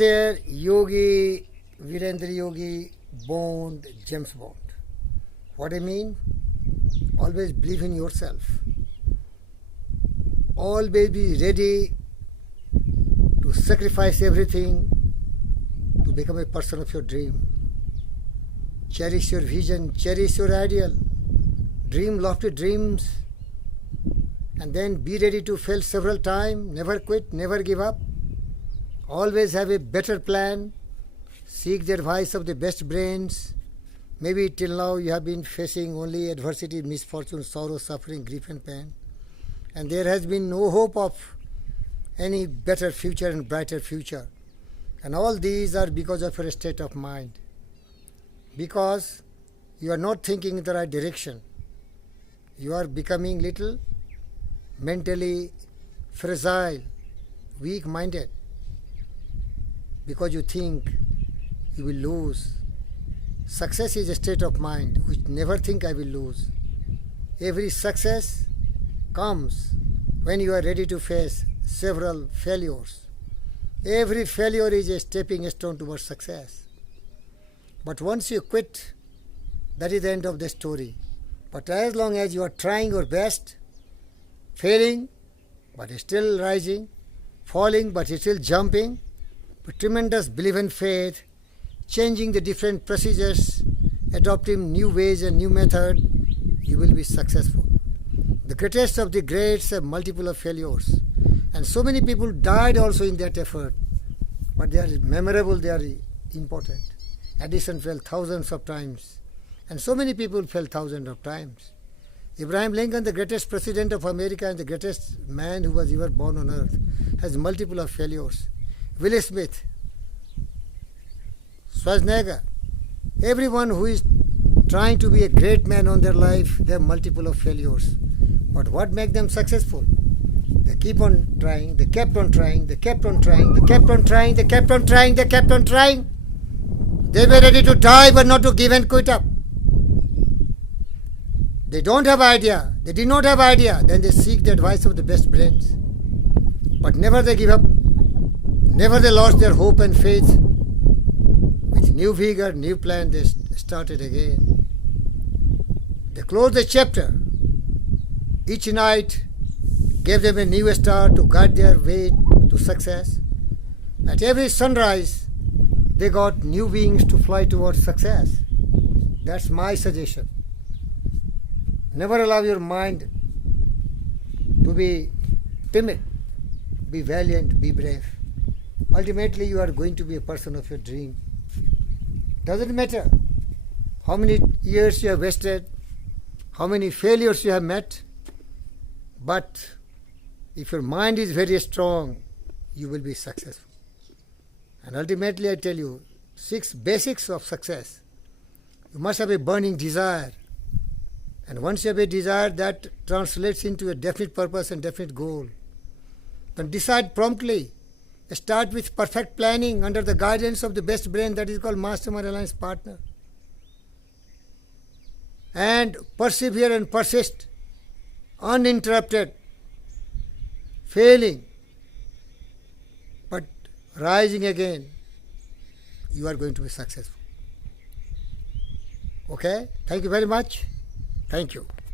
There, Yogi, Virendra Yogi, Bond, James Bond. What I mean? Always believe in yourself. Always be ready to sacrifice everything to become a person of your dream. Cherish your vision, cherish your ideal, dream lofty dreams, and then be ready to fail several times. Never quit, never give up. Always have a better plan. Seek the advice of the best brains. Maybe till now you have been facing only adversity, misfortune, sorrow, suffering, grief and pain. And there has been no hope of any better future and brighter future. And all these are because of your state of mind. Because you are not thinking in the right direction. You are becoming little mentally fragile, weak-minded. Because you think you will lose. Success is a state of mind which never think I will lose. Every success comes when you are ready to face several failures. Every failure is a stepping stone towards success. But once you quit, that is the end of the story. But as long as you are trying your best, failing, but still rising, falling, but still jumping, with tremendous belief and faith, changing the different procedures, adopting new ways and new method, you will be successful. The greatest of the greats have multiple of failures. And so many people died also in that effort. But they are memorable, they are important. Edison fell thousands of times. And so many people fell thousands of times. Abraham Lincoln, the greatest president of America and the greatest man who was ever born on earth, has multiple of failures. Will Smith, Schwarzenegger, everyone who is trying to be a great man on their life, they have multiple of failures. But what makes them successful? They keep on trying, they kept on trying, they kept on trying, they kept on trying, they kept on trying, they kept on trying. They were ready to die but not to give and quit up. They don't have idea, they did not have idea, then they seek the advice of the best brains. But never they give up, never they lost their hope and faith. With new vigor, new plan, they started again. They closed the chapter. Each night gave them a new star to guide their way to success. At every sunrise, they got new wings to fly towards success. That's my suggestion. Never allow your mind to be timid. Be valiant, be brave. Ultimately, you are going to be a person of your dream. Doesn't matter how many years you have wasted, how many failures you have met, but if your mind is very strong, you will be successful. And ultimately, I tell you, 6 basics of success. You must have a burning desire. And once you have a desire, that translates into a definite purpose and definite goal. Then decide promptly. Start with perfect planning under the guidance of the best brain, that is called Mastermind Alliance Partner. And persevere and persist, uninterrupted, failing, but rising again, you are going to be successful. Okay? Thank you very much. Thank you.